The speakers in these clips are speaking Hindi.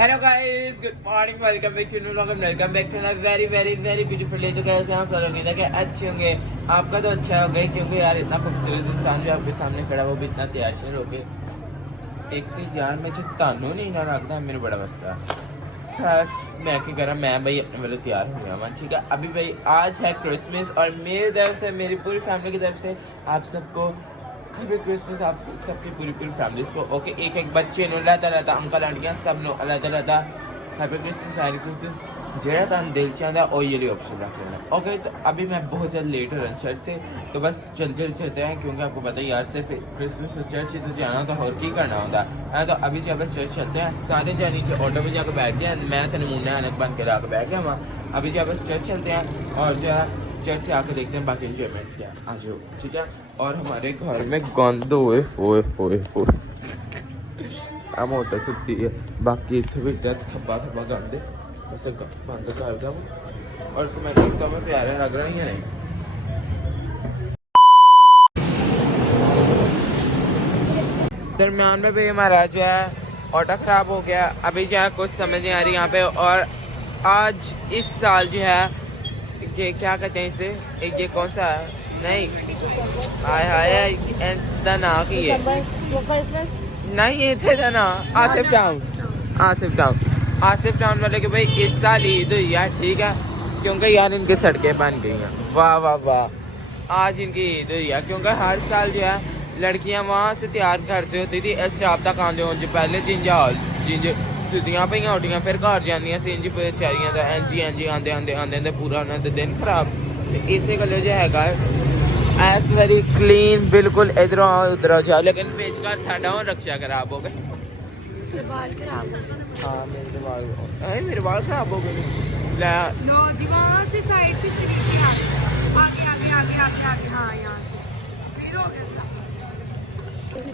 Hello guys, good morning, welcome back to new vlog, welcome back to a very very very beautiful day. तो कैसे हैं सारे? उम्मीद है कि अच्छे होंगे। आपका तो अच्छा होगा ही, क्योंकि यार इतना खूबसूरत इंसान जो आपके सामने खड़ा वो भी इतना तैयार होके एक तो यार मैं जो तानू नहीं ना रखता मेरे बड़ा मस्ता। खैर मैं क्या करा, मैं भाई अपने वाले तैयार हो गया मैं, ठीक है। अभी भाई आज है क्रिसमस और मेरी तरफ से, मेरी पूरी फैमिली की तरफ से आप सबको हैप्पी क्रिसमस। आप सबकी पूरी पूरी फैमिलीज को ओके। एक एक बच्चे नो रहता अंकल आंटियां सब नो रहता हैप्पी क्रिसमस हैप्पी क्रिसमस जेड़ा तुम दिल चाहता ओ ये ऑप्शन रख लेना ओके। तो अभी मैं बहुत ज़्यादा लेट हो रहा हूँ चर्च से, तो बस जल्दी चलते हैं, क्योंकि आपको पता है यार सिर्फ क्रिसमस में चर्च ही तो जाना तो और की करना होता है। तो अभी जब बस चर्च चलते हैं, सारे जन नीचे ऑटो में जाकर बैठ गया, मैं तो नमूना अनक बन के लाकर बैठ गया वहाँ। अभी जब बस चर्च चलते हैं और जो चर्च से आकर देखते हैं बाकी इंजॉयमेंट्स क्या आ जाओ, ठीक है। और हमारे घर में गंद होए हम होटल सुती है, बाकी इतने भी थप्पा थप्पा गंद बस बंद कर दो। और तो मैं देखता हूँ मैं प्यारे लग रहा है नहीं। दरम्यान में भी हमारा जो है ऑटो ख़राब हो गया, अभी जो है कुछ समझ नहीं आ रही यहाँ पे। और आज इस साल जो है ये क्या कहते हैं इसे, एक ये कौन सा है, नहीं हाय हाय ना की है नहीं, ये थे ना आसिफ टाउन वाले के भाई इस साल ईद हुई है, ठीक है। क्योंकि यार इनकी सड़कें बन गई हैं, वाह वाह वाह, आज इनकी ईद हुई है। क्योंकि हर साल जो है लड़कियां वहाँ से तैयार घर से होती थी इस स्टाफ तक आंदे हों पहले जिंज सुतियां पईयां उठियां फिर घर जांदियां सी इंज बेचारियां दा एंजी आंदे आंदे आंदे पूरा उन्हां दे दिन खराब। इसे गल्ले जो हैगा एस वेरी क्लीन बिल्कुल इधरों आओ उधरों जाओ, लेकिन बेचकर साडा हुण रक्षा खराब हो गए, बाल खराब हो गए। हाँ मेरे बाल खराब हो गए। लो जी वहाँ से साइड से नीचे आगे आगे आगे आगे आगे हाँ यहाँ से फिर हो गया।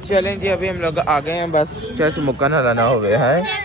चलें जी, अभी हम लोग आ गए हैं, बस चर्च मुक्का ना हो गया है।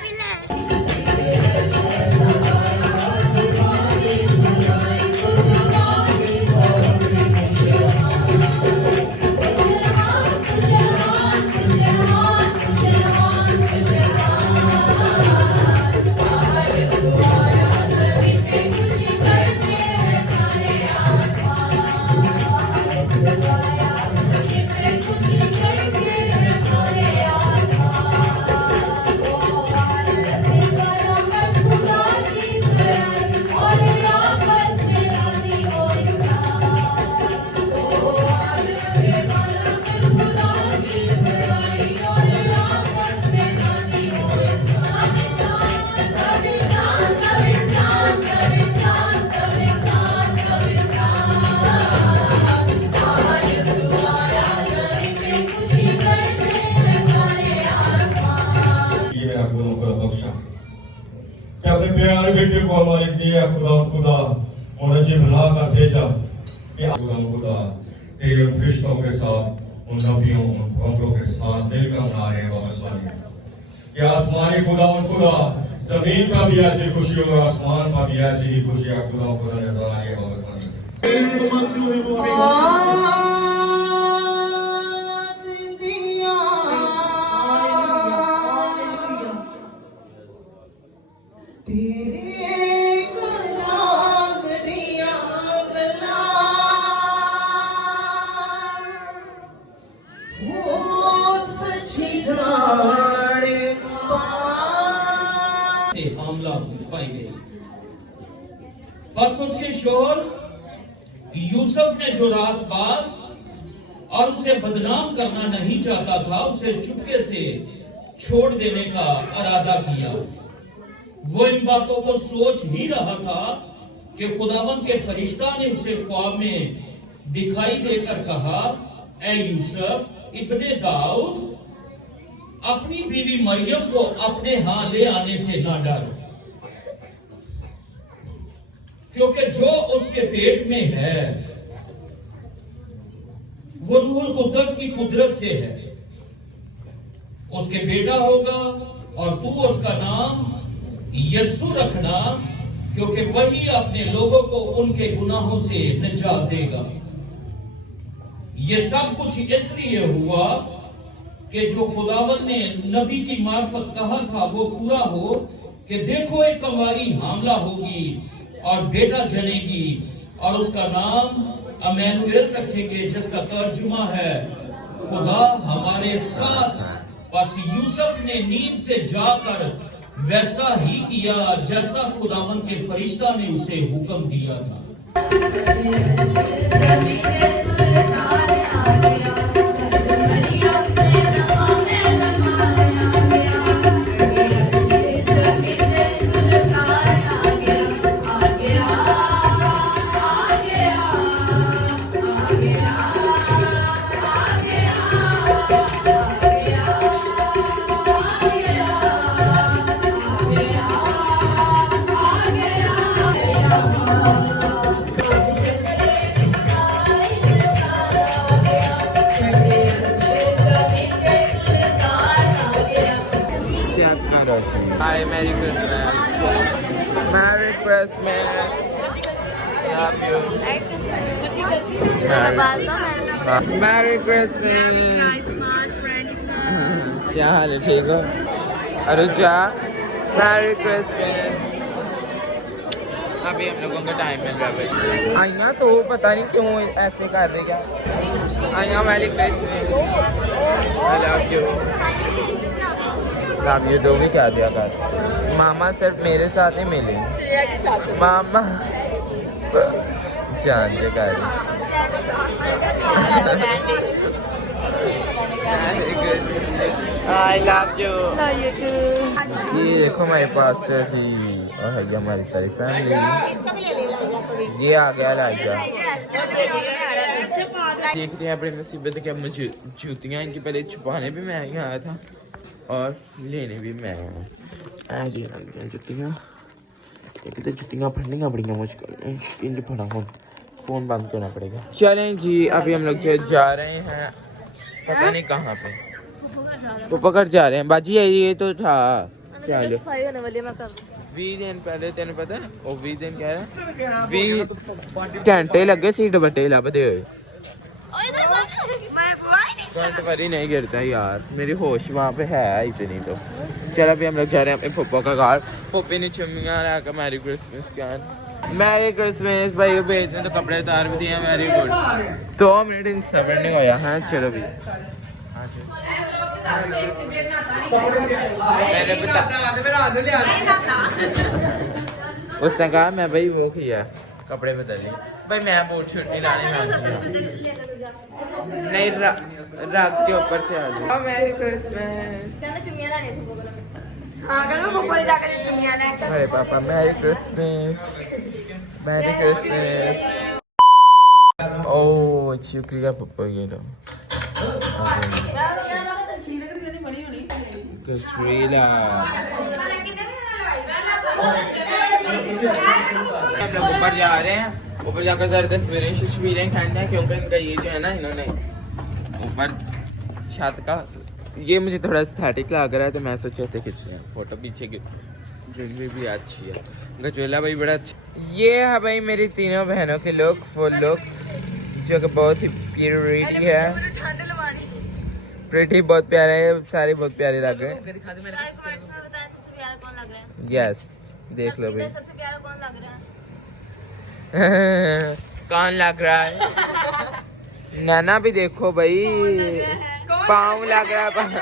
अपने प्यारे बेटे को हमारे दिया खुदा और अजीब भला कर भेजा कि खुदा तेरे उन फरिश्तों के साथ उन नबियों उन पैगंबरों के साथ मिलकर मना रहे हैं वापस कि आसमानी खुदा जमीन का भी ऐसी खुशी और आसमान का भी ऐसी ही खुशी खुदा नजर आ रही है वापस पाई गई। बस उसके शोर यूसुफ ने जो रासबाज और उसे बदनाम करना नहीं चाहता था, उसे चुपके से छोड़ देने का इरादा किया। वो इन बातों को सोच ही रहा था कि खुदावंद के फरिश्ता ने उसे ख्वाब में दिखाई देकर कहा, ऐ यूसुफ इब्ने दाऊद, अपनी बीवी मरियम को अपने यहाँ ले आने से ना डर, क्योंकि जो उसके पेट में है वो रूहुल कुद्दस की कुदरत से है। उसके बेटा होगा और तू उसका नाम यस्सु रखना, क्योंकि वही अपने लोगों को उनके गुनाहों से निजात देगा। ये सब कुछ इसलिए हुआ कि जो खुदावन ने नबी की मार्फत कहा था वो पूरा हो कि देखो एक कंवारी हामला होगी और बेटा जनेगी और उसका नाम अमैनुएल रखेंगे, जिसका तर्जुमा है खुदा हमारे साथ। बस यूसुफ ने नींद से जाकर वैसा ही किया जैसा खुदावन के फरिश्ता ने उसे हुक्म दिया था। Hi, Merry Christmas. Merry Christmas. Love you. Merry Christmas. क्या हाल है, ठीक हो? अरुजा, Merry Christmas. अभी हम लोगों का टाइम मिल रहा है। आइया तो पता नहीं क्यों ऐसे कर रही क्या। आइया Merry Christmas. I love you. Love you तो भी क्या दिया कर। मामा सिर्फ मेरे साथ ही मिले। मामा जान के कर आई लव यू। ये देखो हमारे पास थी और ये हमारी सारी फैमिली। ये आ गया लाइजा। देखते हैं अपनी मुसीबत क्या। मुझे जूतियाँ इनकी पहले छुपाने भी मैं यहाँ आया था और लेने भी मैं जुतियाँ। एक तो जुतियाँ पढ़ने बड़ी मुश्किल, इंज पढ़ा फोन बंद करना पड़ेगा। चलें जी, अभी हम लोग जा रहे हैं पता नहीं कहाँ पे। वो पकड़ जा रहे हैं बाजी। ये तो था चलो 20 दिन पहले तेन पता है वो 20 दिन कह रहा 20 घंटे लगे सी दुपट्टे लभदे हुए। वरी नहीं गिरता यार, मेरी होश वहाँ पे है इतनी तो। चलो अभी हम लोग जा रहे हैं अपने पप्पा का घर। पप्पी ने चुम्मियाँ लाकर मैरी क्रिसमस का। मैरी क्रिसमस भाई को भेजने तो कपड़े उतार भी दिए। Very good. 2 मिनट इन सबर नहीं होया है। चलो भी उसने कहा मैं भाई वो किया कपड़े बदल लिए भाई। मैं बूट शूट नहीं लाने में नहीं रख के ऊपर से आ जाओ। Merry Christmas. अरे पापा मैरी क्रिसमस। Merry Christmas. ओह शुक्रिया पापा। ये लो कचरेला। हम लोग ऊपर जा रहे हैं। ऊपर जाकर जरा तस्वीरें खींचना है क्योंकि इनका ये जो है ना, इन्होंने ऊपर छत का ये मुझे थोड़ा एस्थेटिक लग रहा है तो मैं सोचा थे खींच रहे हैं फोटो। पीछे की ज्वेलरी भी अच्छी है, गजवेला भाई बड़ा अच्छा। ये है भाई मेरी तीनों बहनों के लुक, फुल लुक जो कि बहुत ही प्योरिटी है। प्रिटी बहुत प्यारे है, सारे बहुत प्यारे लग रहे हैं। यस देख लो भाई। सबसे प्यारा कौन लग रहा है? कौन लग रहा है? नैना भी देखो भाई, पाँव लग रहा है।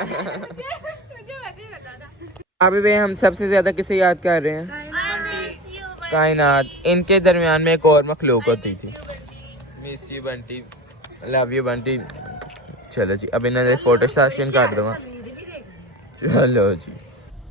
अभी भाई हम सबसे ज्यादा किसे याद कर रहे हैं? कायनात। इनके दरमियान में एक और मखलूक होती थी। Miss you Bunty, love you Bunty. चलो जी अब इन्होंने फोटो सेशन कर दूंगा। चलो जी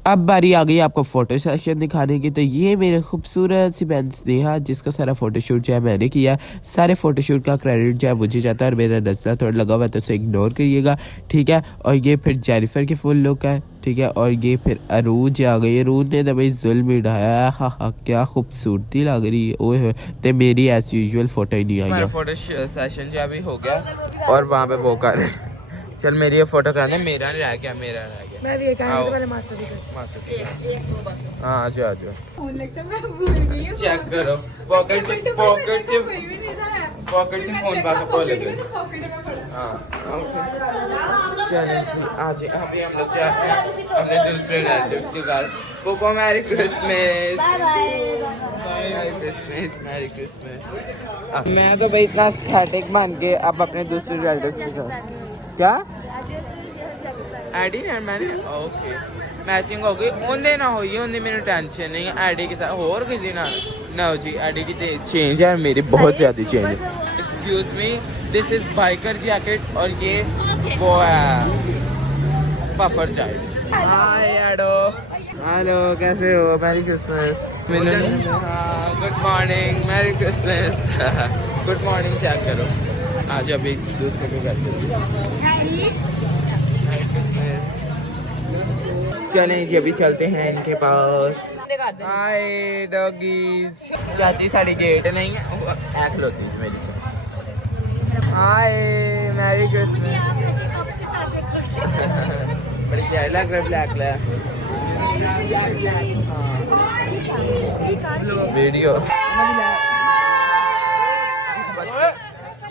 अब बारी आ गई आपको फोटो सेशन दिखाने की। तो ये मेरे खूबसूरत सी बहन स्नेहा जिसका सारा फोटोशूट जो है मैंने किया। सारे फोटोशूट का क्रेडिट जो है मुझे जाता है और मेरा नजला थोड़ा लगा हुआ है तो उसे इग्नोर करिएगा, ठीक है। और ये फिर जेनिफर के फुल लुक है, ठीक है। और ये फिर अरूज आ गई। अरूज ने तो भाई जुल्म ही ढाया। हाँ क्या खूबसूरती लग रही है। ओए तो मेरी एज यूजुअल फोटो ही नहीं आई है। फोटो सेशन जो अभी हो गया और वहाँ पे वो कर रहे। चल मेरी ये फोटो कर दे। मेरा रह गया, मेरा रह गया। मैं भी एक हाँ जाओ चेक करो। पॉकेट से फोन बाकी बोल गए। हाँ चलें आज अभी हम लोग जाते हैं अपने दूसरे रिलेटिव्स के घर। पप्पू को merry Christmas. Bye bye. Merry Christmas, merry Christmas. मैं तो भाई इतना स्टैटिक बन के अब अपने दूसरे रिलेटिव्स के साथ क्या एडी ने मैंने ओके मैचिंग हो गई ओंदे ना होई ओंदे मेरे टेंशन नहीं एडी के साथ और किसी ना ना जी एडी की चेंज है मेरी बहुत ज्यादा चेंज है। Excuse me this is biker jacket और ये वो है पफर चाइल्ड। हाय एडो हेलो कैसे हो merry Christmas. Good morning merry Christmas. Good morning क्या करो आज अभी दूसरे के घर चलें जी अभी चलते हैं इनके पास। हाय डॉगीज चाची साड़ी गेट नहीं है ऐक लोती है मेरी चाची। हाय मैरी क्रिसमस। बड़ी क्या लग रहा है ब्लैक कलर वीडियो।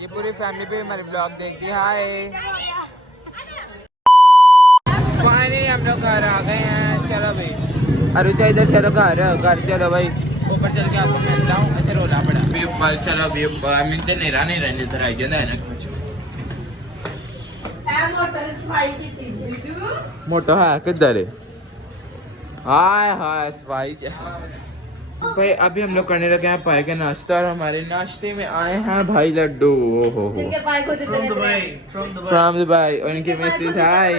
ये पूरी फैमिली पे हमारे ब्लॉग देखती है। हाय फाइनली हम लोग घर आ गए हैं। चलो भाई अरुचा इधर चलो घर चलो भाई ऊपर चल के आपको मिलता हूँ। इधर रोला पड़ा भी ऊपर चलो भी ऊपर मिलते नहीं रहने जरा आई जाता है ना कुछ मोटो है किधर है। हाय हाय स्पाइस भाई अभी हम लोग करने लगे हैं पाए का नाश्ता और हमारे नाश्ते में आए हैं भाई लड्डू। ओहो फ्रॉम दुबई और इनकी मिसेस हाय।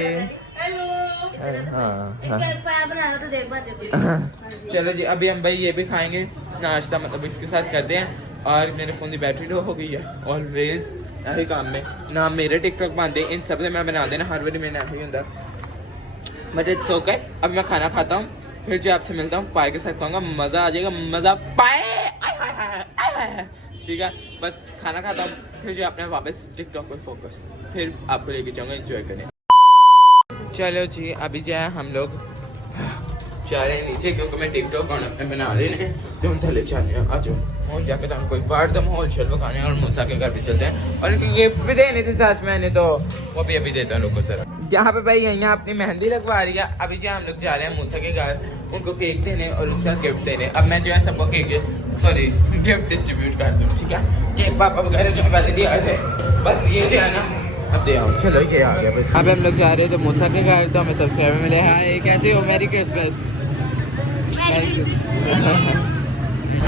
चलो जी अभी हम भाई ये भी खाएंगे नाश्ता मतलब इसके साथ करते हैं। और मेरे फोन की बैटरी लो हो गई है ऑलवेज यही काम में ना मेरे टिकटॉक बनते इन सब मैं बना देना हर बारी मैंने ऐसा ही होता बट इट्स ओके। अब मैं खाना खाता हूँ फिर जो आपसे मिलता हूँ पाए के साथ खाऊंगा मजा आ जाएगा मजा पाए ठीक है। बस खाना खाता हूँ फिर जो अपने वापस टिकटॉक पर फोकस फिर आपको लेके जाऊंगा एंजॉय करने। चलो जी अभी जो है हम लोग जा रहे हैं नीचे क्योंकि मैं टिकटॉक अपने बना रहे हैं तो हम थले चलते हैं। आ जाओ और जाके तो हम कोई बाहर दम होल शल खाने और मूसा के घर भी चलते हैं और इनकी गिफ्ट भी देनी थी साथ मैंने तो वो भी अभी देता हूँ लोगों जरा। यहाँ पे भाई यहाँ अपनी मेहंदी लगवा रही है। अभी जो हम लोग जा रहे हैं मूसा के घर उनको केक देने और उसका गिफ्ट देने। अब मैं जो है सबको केक सॉरी गिफ्ट डिस्ट्रीब्यूट कर दूँ ठीक है। केक पापा वगैरह जो पहले दिया थे बस ये जो है ना अब दे आओ। चलो ये आ गया बस। अब हम लोग जा रहे हैं तो मूसा के घर तो हमें सब्सक्राइबर मिले। हाय कैसे हो मैरी क्रिसमस।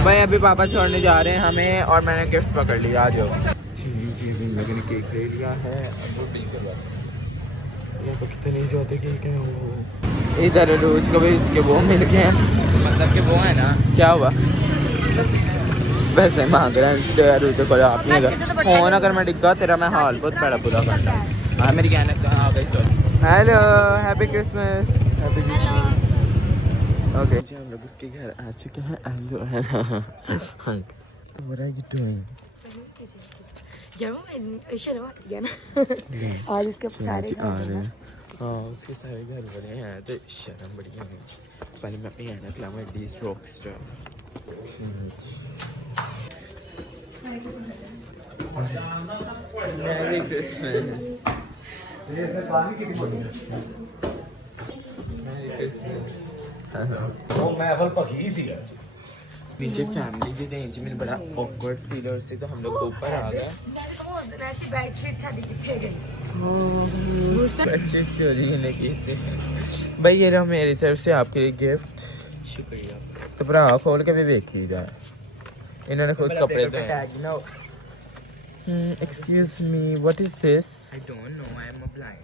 भाई अभी पापा छोड़ने जा रहे हैं हमें और मैंने गिफ्ट पकड़ लिया। आ जाओ मैंने केक ले लिया है अब वो बिल करवा तो कितने जाते केक है वो इधर रोज को भी इसके वो मिल गए हैं मतलब कि वो है ना क्या हुआ वैसे मांग रहा है तो कोई आप नहीं फोन अगर मैं डिग्गा तेरा मैं हाल बहुत बड़ा बुरा करता है। हाँ मेरी कहने कहाँ आ गई sorry. Hello happy Christmas happy Christmas. Okay हम लोग उसके घर आ चुके हैं। What are you doing? आज इसके सारे हाँ उसके सारे घर बने हैं तो शर्म बड़ी होनी चाहिए। पहले मैं अपनी ऐनक लाऊंगा डीज rock star. Merry Christmas. Merry Christmas. ਉਹ ਮਹਿਫਲ ਭਖੀ ਸੀ नीचे फैमिली के दें मैंने बड़ा ऑकवर्ड फील और से तो हम लोग ऊपर आ गए। बेडशीट चोरी होने की थी भाई ये रहा मेरी तरफ से आपके लिए गिफ्ट शुक्रिया। तो भरा खोल के भी देखी जाए इन्होंने खुद कपड़े दे। Excuse me what is this. I don't know I am blind.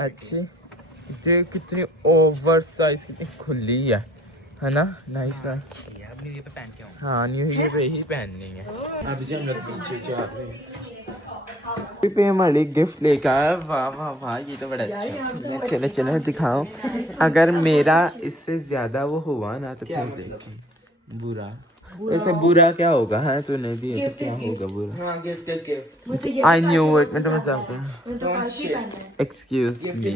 अच्छी ये कितनी ओवर साइज कितनी खुली है ना नाइस ना। न्यू ईयर पे पहन के आऊंगा। हाँ न्यू ईयर पे ही पहननी है। अभी से हम लोग पीछे जा रहे हैं पे हमारे गिफ्ट लेकर आया। वाह वाह वाह ये तो बड़ा अच्छा। चलो चलो दिखाओ अगर मेरा इससे ज्यादा वो हुआ ना तो फिर देखिए बुरा वैसे बुरा क्या होगा। हाँ तो नहीं दिया तो क्या होगा बुरा। हाँ गिफ्ट आई न्यू इट मैं तुम्हें समझता। एक्सक्यूज मी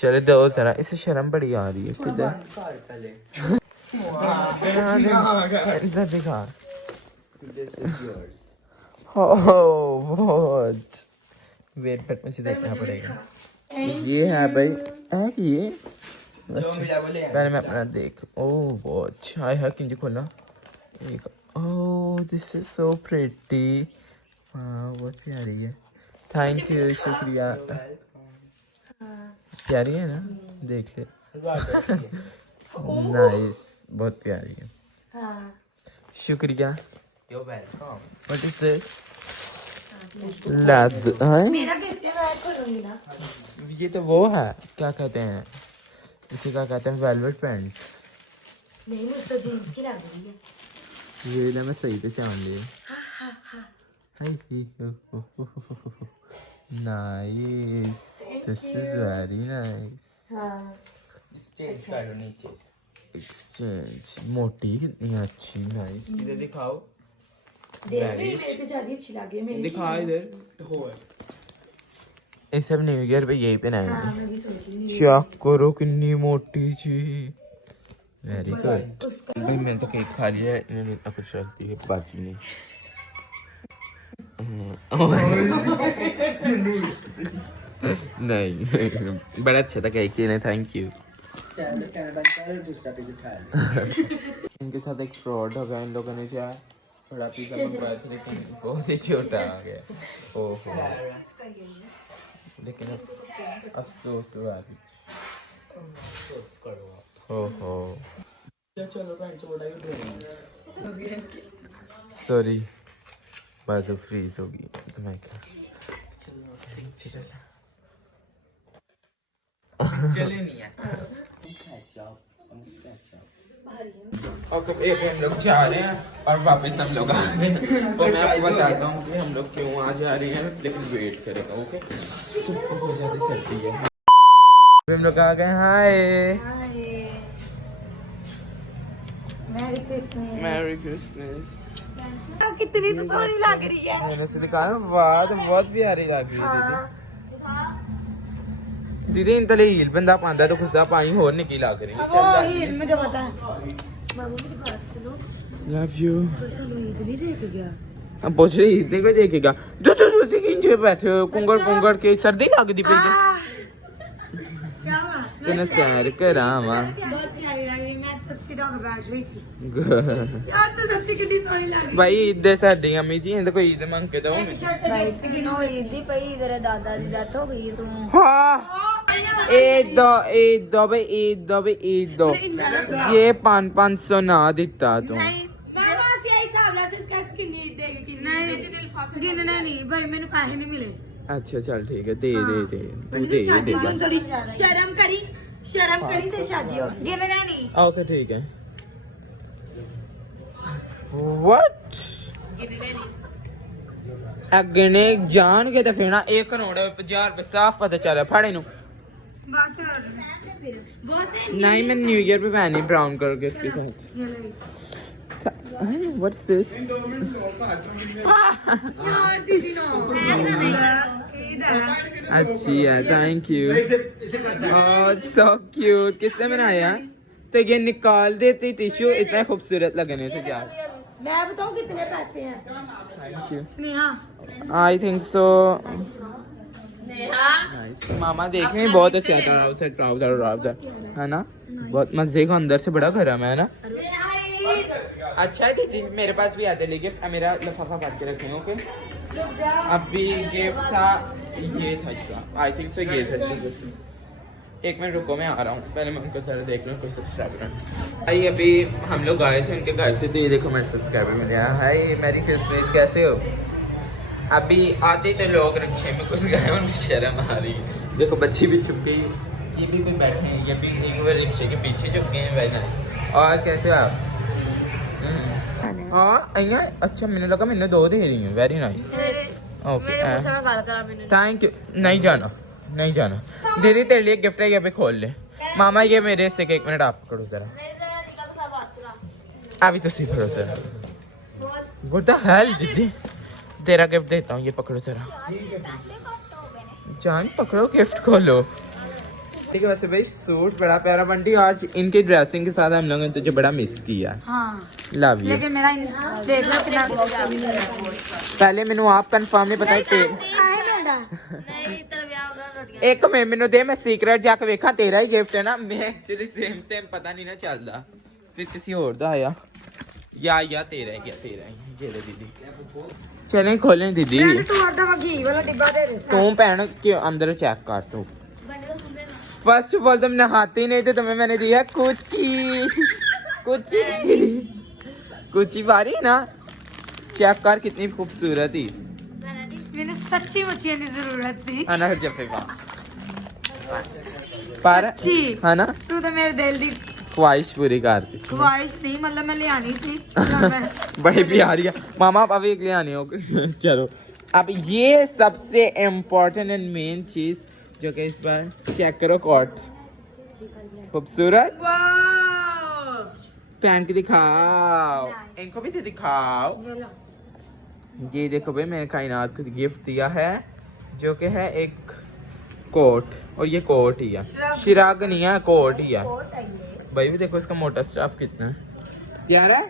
चले दो जरा इसे शर्म बड़ी आ रही है किधर इधर दिखा। वेट बट मुझे देखना पड़ेगा। ये है भाई ये अच्छा, पहले मैं अपना देख। ओह बहुत अच्छा है। किंजी खोलना। Oh this is so pretty. हाँ बहुत प्यारी है। थैंक यू शुक्रिया। प्यारी है ना, देख ले। नाइस बहुत प्यारी है। शुक्रिया। What is this? मेरा गिफ्ट है, मैं खोलूंगी ना। ये तो वो है, क्या कहते हैं इसे, क्या कहते हैं, वेलवेट पैंट। नहीं मुझे तो जीन्स की लग रही है। ये ना मैं सही पे चाहूँ ली। Nice, this is very nice. हाँ चेंज करो नीचे। एक्सचेंज मोटी कितनी अच्छी। नाइस। इधर दिखाओ। देख मेरे पे ज्यादा अच्छी लगी है मेरी। दिखा इधर। ये सब न्यू ईयर पे यही पहनाएंगे। हाँ मैं भी सोच रही हूँ। चेक करो कितनी मोटी जी। Very good. भाई मैंने तो केक खा लिया है, इन्होंने इतना कुछ रख दिया बाजी ने। नहीं बड़ा अच्छा था केक, ने थैंक यू। इनके साथ एक फ्रॉड हो गया। इन लोगों ने जो है बड़ा पिज्जा मंगवाया था लेकिन बहुत ही छोटा आ गया। ओहो लेकिन अफसोस हुआ। ओहो सॉरी बाजू फ्रीज होगी तुम्हें क्या चले नहीं है। ओके हम लोग जा रहे हैं और वापस हम लोग आ रहे हैं। तो मैं आपको बताता हूँ कि हम लोग क्यों आ जा रहे हैं, लेकिन वेट करेगा। ओके बहुत ज़्यादा सर्दी है। हम लोग आ गए। हाय मैरी क्रिसमस। Merry Christmas. कितनी तो सोनी लग रही है। मैंने से दिखाया वाह, तो बहुत प्यारी लग रही है दीदी। इन तले हील बंदा पांदा तो खुदा पाई होर निकी लग रही है। वो हील मुझे पता है। मामू मेरी बात सुनो। Love you. तो चलो ईद नहीं देख गया। अब पूछ रही ईद को देखेगा। जो उसी के नीचे बैठे हो कुंगड़ कुंगड़ के सर्दी लगदी पई क्या हुआ? तने सैर करावा। बहुत प्यारी लग रही। मैं तो सीधा बैठ रही थी यार। तो सच्ची कितनी सोनी लग रही। भाई ईद साडी अम्मी जी इंदे कोई ईद मंग के दो। इस दिन हो ईद दी पई। इधर दादा दी डेथ हो गई तू। हाँ ईद दो भाई, ईद दो। ये 500 ना दिता तू। नहीं मैं बस यही हिसाब ला से इसका कितनी ईद देगी कि नहीं गिनने नहीं भाई। मैंने पैसे नहीं मिले। अच्छा चल ठीक है, दे तू दे शर्म करी से शादी हो। गिनने नहीं। ओके ठीक है। व्हाट गिनने नहीं। अगने जान के तो फेना 1 करोड़ 50 रुपए साफ पता चला फाड़े नु। बस नहीं मैं न्यू ईयर पे पहनी ब्राउन कलर के इसके साथ। What's this? यार दीदी नो अच्छी है, थैंक यू। और सो क्यूट। किसने बनाया? तो ये निकाल देती टिश्यू, इतना खूबसूरत लगने थे क्या? मैं बताऊं कितने पैसे हैं? Thank you Sneha. I think so. Sneha मामा देखने में बहुत अच्छा ट्राउजर है ना, बहुत मजे का। अंदर से बड़ा गरम है ना। अच्छा है दीदी, मेरे पास भी आते लेके मेरा लिफाफा काट के रखेंगे। ओके अभी गिफ्ट था, ये था इसका। आई थिंक सो ये था। एक मिनट रुको, मैं आ रहा हूँ। पहले मैं उनको सारे देख लूँ कोई सब्सक्राइबर। भाई अभी हम लोग आए थे उनके घर से, तो ये देखो मेरे सब्सक्राइबर मिल गया। हाय मेरी क्रिसमस, कैसे हो? अभी आते तो लोग रिक्शे में घुस गए, उनकी शर्म आ रही है। देखो बच्ची भी छुप गई, ये भी कोई बैठे हैं, ये भी एक बार रिक्शे के पीछे छुप गए हैं। Very nice. और कैसे हो आप? हाँ अच्छा, मैंने लगा मैंने 2 दे रही हूँ। Very nice. Okay thank you. नहीं जाना दीदी, तेरे लिए गिफ्ट है, ये भी खोल ले। मामा ये मेरे से 1 मिनट आप पकड़ो जरा। अभी तो सिर्फ पकड़ो जरा। व्हाट द हेल दीदी, तेरा गिफ्ट देता हूँ, ये पकड़ो जरा। जान पकड़ो, गिफ्ट खोलो। ठीक है। वैसे भाई सूट बड़ा प्यारा बंटी। आज इनकी ड्रेसिंग के साथ हम लोगों ने तुझे बड़ा मिस किया। हाँ लव यू। लेकिन मेरा देख लो कितना पहले मैंने आप कंफर्म नहीं बताया थे। नहीं तेरा ब्याह होगा रोटियां एक ਮੈਨੂੰ ਦੇ मैं सीक्रेट जाके ਵੇਖਾਂ तेरा ही गिफ्ट है ना मैं एक्चुअली सेम पता नहीं ना चलता फिर किसी और दा आया या तेरा है क्या तेरा है ये ले दीदी चलें खोलें दीदी तू और दवा घी वाला डिब्बा दे दे तू भैन के अंदर चेक कर तू फर्स्ट ऑफ ऑल तुम नहाती नहीं थे तुम्हें मैंने दिया कुची बारी ना चेक कर कितनी खूबसूरत ही मैंने सच्ची मुच्ची की जरूरत थी अना जफे पर सच्ची है ना तू तो मेरे दिल दी ख्वाहिश पूरी कर दी ख्वाहिश नहीं मतलब मैं ले आनी सी बड़ी प्यारी है मामा आप अभी एक ले आनी हो चलो अब ये सबसे इम्पोर्टेंट एंड मेन चीज जो कि इस बार चेक करो कोट खूबसूरत पहन के दिखाओ इनको भी तो दिखाओ ये देखो भाई मैंने कायनात को गिफ्ट दिया है जो कि है एक कोट और ये कोट ही है शिराग नहीं है कोट ही है भाई भी देखो इसका मोटा स्टाफ कितना है प्यारा है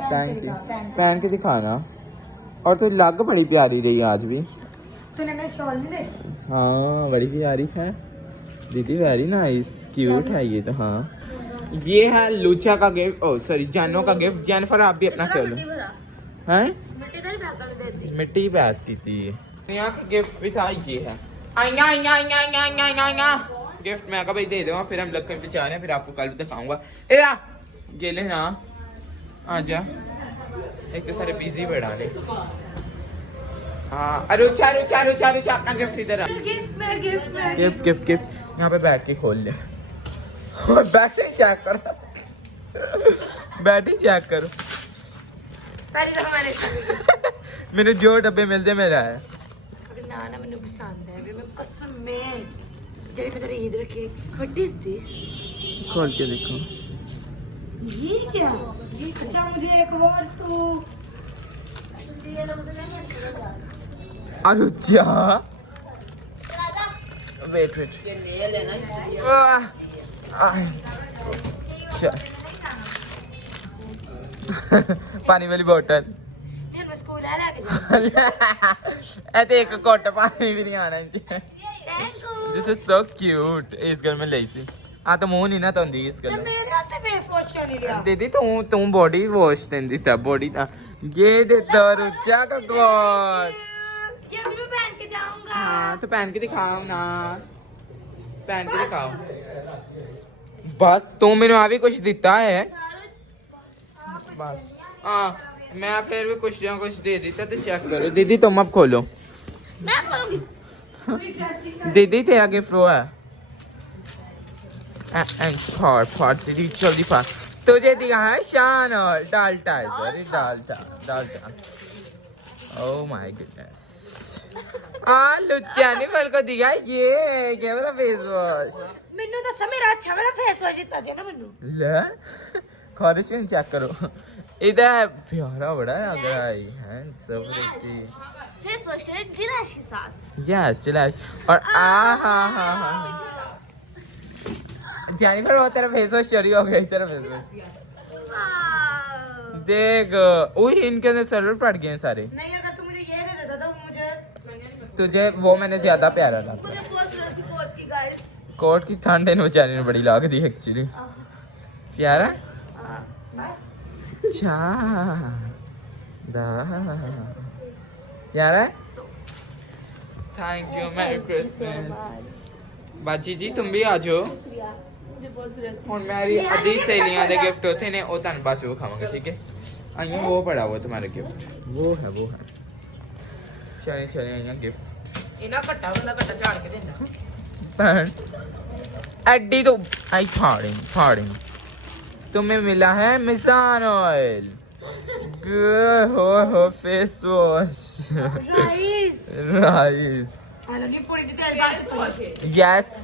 पहन के दिखाना और तो लग बड़ी प्यारी रही आज भी तूने मेरे शॉल नहीं देखी हाँ बड़ी प्यारी है दीदी वेरी नाइस क्यूट है ये तो हाँ ये है लूचा का गिफ्ट ओ सॉरी जानो का गिफ्ट जेनिफर आप भी अपना खेलो हैं मिट्टी बैठती थी यहाँ का गिफ्ट भी था ये है गिफ्ट मैं भाई दे दूंगा फिर हम लग कर बेचा रहे हैं फिर आपको कल भी दिखाऊंगा ये ले ना आजा एक तो सारे बिजी बैठाने हाँ रुचा अपना गिफ्ट इधर आ गिफ्ट यहाँ पे बैठ के खोल ले और बैठ ही चेक करो पहली दफा मैंने मैंने जो डब्बे मिलते मेरा है ना मैंने पसंद है मैं कसम में जब मैं तेरे ईद रखी व्हाट इज दिस खोल के देखो ये क्या अच्छा मुझे एक और तू अनुजा वेट पानी वाली बोतल मैं स्कूल लेके ए ते एक घुट पानी भी नहीं आना दिस इज सो क्यूट इस घर में ली सी आ तो मुंह नहीं ना धोंदी इस घर मेरे वास्ते फेस वॉश क्यों नहीं लिया दीदी तू बॉडी वॉश देंदी था बॉडी ना ये दे रुचा का कोट ये भी मैं पहन के जाऊंगा हाँ तो पहन के दिखाओ ना पहन के दिखाओ बस तू मैंने अभी कुछ दिता है बस हाँ मैं फिर भी कुछ ना कुछ दे देता तो चेक करो दीदी तुम अब खोलो मैं खोलूंगी दीदी तेरा गिफ्ट वो है एंड फॉर दीदी जल्दी फास्ट तुझे दिया है शान और डाल्टा है sorry delta oh my goodness लुच्चा ने पल को दिया ये क्या मेरा फेस वॉश ਮੈਨੂੰ ਦੱਸੋ ਮੇਰਾ ਅੱਛਾ ਮੇਰਾ ਫੇਸ ਵਾਸ਼ ਦਿੱਤਾ ਜੇ ਨਾ ਮੈਨੂੰ ले खारिश में चेक करो इधर प्यारा बड़ा लग रहा है सब देखती फेस वॉश करें जिलाश के साथ यस चिलाश और हा जेनिफर वो तेरा फेस वॉश चोरी हो गया तेरा फेस वॉश देख वही इनके अंदर सर्वर पड़ गए हैं सारे नहीं अगर तू मुझे ये दे देता तो मुझे तुझे वो मैंने ज्यादा प्यारा था मुझे बहुत जरूरत थी कोट की गाइस कोट की ठंडे ने बेचारी ने बड़ी लाग दी एक्चुअली प्यारा बस अच्छा प्यारा थैंक यू मैरी क्रिसमस बाजी जी तुम भी आ जाओ ਹੁਣ ਮੇਰੀ ਅੱਧੀ ਸਹੇਲੀਆਂ ਦੇ ਗਿਫਟ ਉਥੇ ਨੇ ਉਹ ਤੁਹਾਨੂੰ ਬਾਅਦ ਚ ਵਿਖਾਵਾਂਗੇ ਠੀਕ ਹੈ ਆਈਆਂ ਉਹ ਪੜਾ हुआ तुम्हारा गिफ्ट वो है चले आइया गिफ्ट ਇਹਨਾਂ ਘੱਟਾ ਬੰਦਾ ਘੱਟਾ ਝਾੜ ਕੇ ਦਿੰਦਾ बहन एडी तो आई फाड़िंग तुम्हें मिला है मिसान ऑयल हो face wash rice rice hello नहीं पूरी डिटेल बात यस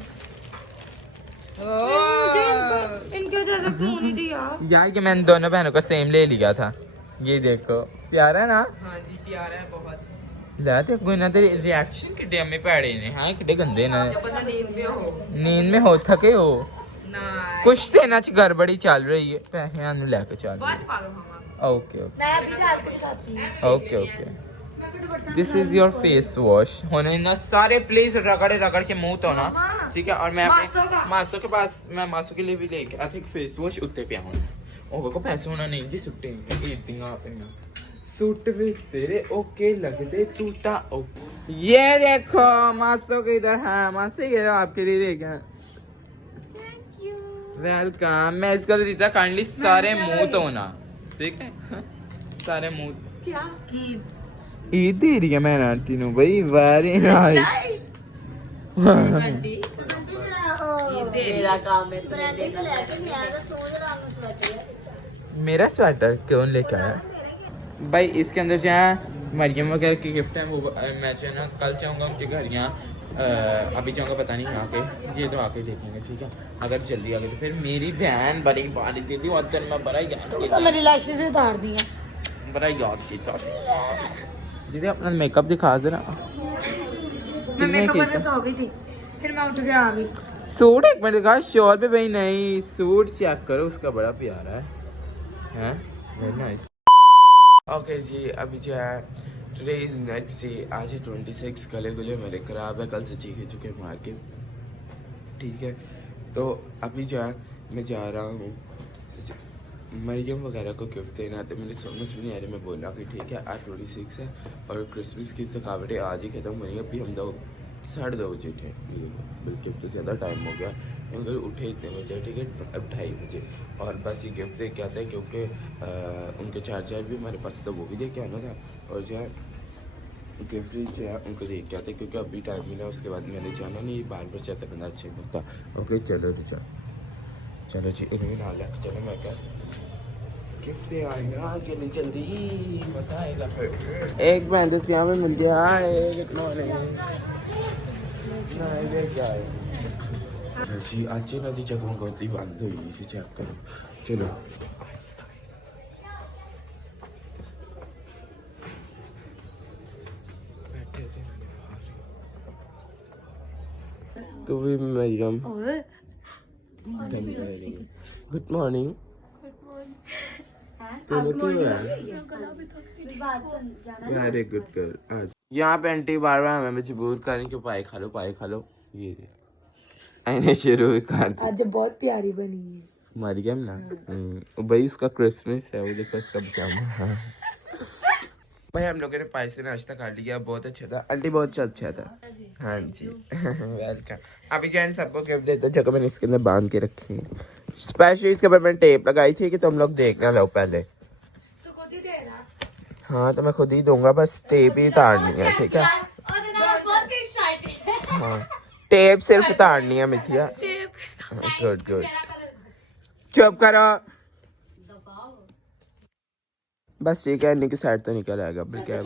इनके जैसा क्यों नहीं दिया यार कि मैंने दोनों बहनों को सेम ले लिया था ये देखो प्यारा है ना हाँ जी प्यारा है बहुत ला ते कोई ना तेरे रिएक्शन किड्डे अम्मे पैड़े ने हां किड्डे गंदे ने जब बंदा नींद में हो थके हो ना कुछ तो ना च गड़बड़ी चल रही है पैसे आनु लेके चल बाद पा लो मामा ओके मैं अभी डाल के दिखाती हूँ okay this is your face wash होने ना सारे प्लीज रगड़ के मुंह तो ना ठीक है। और मैं अपने मासो के पास मैं मासो के लिए भी लेके आई थिंक फेस वॉश उत्ते पे आऊं ओ को पैसे होना नहीं जी सुट्टे ईटिंगा सूट भी तेरे ओके लग दे तू ता ओ ये देखो मासो के इधर है मासी ये आपके लिए लेके वेलकम। मैं इसका रीता काइंडली सारे मुंह तो ना ठीक है सारे मुंह क्या ईद दे रही है मैं आंटी नु भाई वेरी नाइस मेरा काम है मेरा स्वेटर क्यों लेके आया भाई। इसके अंदर जो है मरियम वगैरह की गिफ्ट है वो मैं जो है ना कल जाऊंगा उनके घर यहाँ अभी जाऊंगा पता नहीं यहाँ के ये तो आके देखेंगे ठीक है। अगर जल्दी आ गए तो फिर मेरी बहन बड़ी बारी थी और दिन मैं बड़ा याद तो मेरी लाशें से उतार दी हैं बड़ा याद किया दीदी अपना मेकअप दिखा जरा। मैं मेकअप करके सो गई थी फिर मैं उठ के आ गई। सूट एक मिनट दिखा शॉल पे भाई नहीं सूट चेक करो उसका बड़ा प्यारा है वेरी नाइस। ओके जी अभी जो है टुडे इज नेक्स्ट डे आज है 26 गले गुले मेरे खराब है कल से चीखे चुके मार के ठीक है। तो अभी जो है मैं जा रहा हूँ मरियम वगैरह को गिफ्ट देना तो मुझे समझ में नहीं आ रही मैं बोला कि ठीक है आज 26 है और क्रिसमस की थकावटें आज ही खत्म हुई अभी हम 2:30 बजे थे बल्कि तो ज़्यादा टाइम हो गया क्योंकि उठे इतने बजे ठीक है अब 2:30 बजे और बस ये गिफ्ट दे के आता है क्योंकि उनके चार्जर भी हमारे पास तो वो भी दे के आना था और जो है गिफ्ट जो है उनको दे के आते क्योंकि अभी टाइम मिला उसके बाद मैंने जाना नहीं बार बार चाहता बंदा अच्छे होता। ओके चलो तो चलो जी इन्हें ना लग चलो मैं क्या गिफ्ट आएगा जल्दी जल्दी मजा आएगा फिर एक बंदे से यहाँ पे मिल गया गुड मॉर्निंग जी आज नदी जगहों को बंद हुई थी चेक करो चलो तो भी Mariam good morning very good girl आज यहाँ पे आंटी बार बार हमें मजबूर करें कि पाए खा लो ये आने शुरू कर दी। आज बहुत प्यारी बनी है मरियम ना भाई उसका क्रिसमस है वो देखो उसका पजामा भाई हम लोगों ने पाए से नाश्ता खा लिया बहुत अच्छा था आंटी बहुत अच्छा था हाँ जी वेलकम। अभी जैन सबको गिफ्ट देते जगह मैंने इसके अंदर बांध के रखी है स्पेशली इसके ऊपर मैंने टेप लगाई थी कि तुम लोग देखना लो पहले तो खुद ही दे रहा हाँ तो मैं खुद ही दूंगा बस टेप ही उतारनी है ठीक है हाँ टेप सिर्फ उतारनी है मिथिया गुड गुड चुप करो बस ठीक है इनकी साइड तो निकल आएगा क्या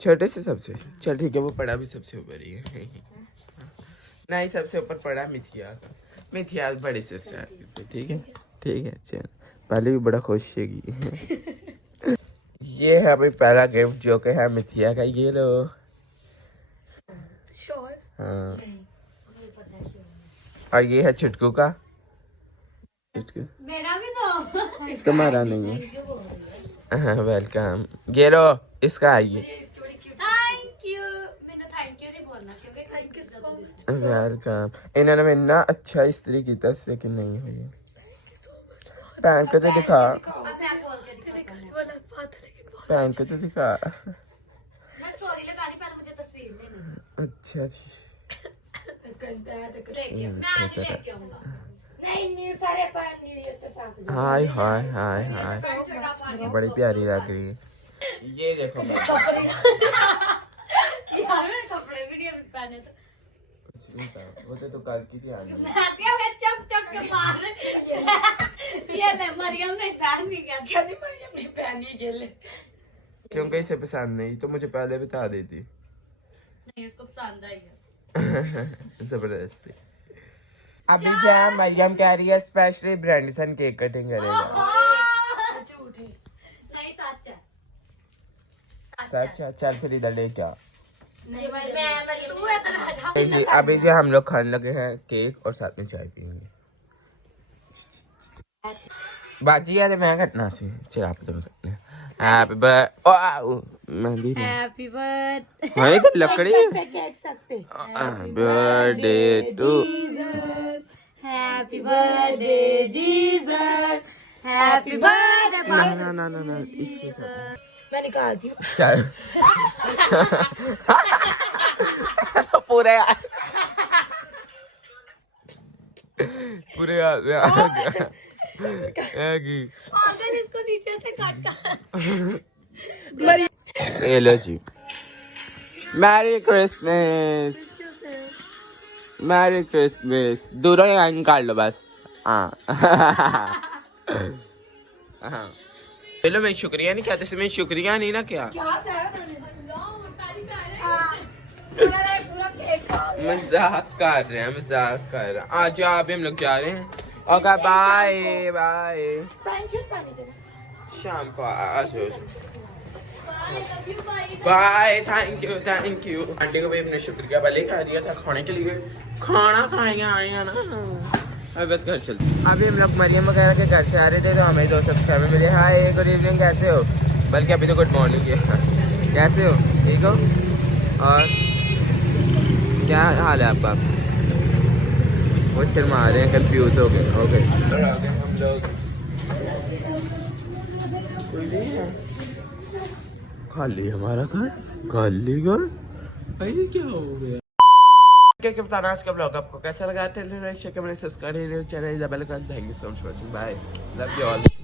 छोटे से सबसे चल ठीक है वो पड़ा भी सबसे ऊपर ही है नहीं सबसे ऊपर पड़ा मिथिया बड़ी सिस्टर ठीक है चल पहले भी बड़ा खुश है ये है अभी पहला गिफ्ट जो कि है मिथिया का ये लो हाँ और ये है छुटकू का मेरा भी तो तुम्हारा नहीं है वेलकम ये लो इसका आइए थैंक यू मैंने थैंक यू नहीं बोलना क्योंकि thank you so much welcome इन्होंने मैं इतना अच्छा इस्त्री किया लेकिन नहीं हुई पहन के तो दिखा पहन के तो दिखा मैं स्टोरी लगानी पहले मुझे तस्वीर लेनी अच्छा जी हाय हाय हाय हाय बड़ी प्यारी लग रही है ये देखो मैं यार मैंने कपड़े भी नहीं पहने तो कुछ नहीं था वो तो कल की थी आनी चप के मार ये ले मरियम ने पहन दी क्या मरियम ने पहनी ये ले क्योंकि इसे पसंद नहीं तो मुझे पहले बता देती नहीं उसको पसंद आई है जबरदस्ती। अभी जो है मरियम कह रही है स्पेशली ब्रांडसन केक कटिंग करेगा झूठ है नहीं सच है सच है चल फिर इधर ले क्या नहीं मैं तू है तो जी अभी जो हम लोग खाने लगे हैं केक और साथ में चाय पियेंगे बाजी यार मैं कटना सी चल आप तो कटना happy birthday Mehndi happy birthday हाँ ये तो लकड़ी केक सकते birthday to happy birthday Jesus happy birthday ना ना ना ना इसके साथ मैं निकालती हूँ चल पूरे पूरे हाथ में आ गया पागल इसको नीचे से काट ये लो जी मैरी क्रिसमस मैरी क्रिसमस दूरों लाइन काट लो बस हाँ चलो मैं शुक्रिया नहीं क्या मैं शुक्रिया नहीं ना क्या मजाक कर रहे हैं मजाक कर रहे हैं आज आप हम लोग जा रहे हैं ओके बाय बाय शाम को आ जाओ बाय थैंक यू आंटी को भी अपने शुक्रिया पहले खा दिया था खाने के लिए खाना खाएंगे आएंगे ना अब बस घर चलते अभी हम लोग मरियम वगैरह के घर से आ रहे थे तो हमें 2 सब्सक्राइबर मिले हाय गुड इवनिंग कैसे हो बल्कि अभी तो गुड मॉर्निंग है कैसे हो ठीक हो और क्या हाल है आपका वो शर्मा रहे हैं कंफ्यूज हो गए ओके हम लोग कोई नहीं है खाली हमारा घर खाली घर भाई क्या हो गया क्या बताना आज का ब्लॉग आपको कैसा लगा tell like share comment subscribe channel bell icon thank you so much for watching bye love you all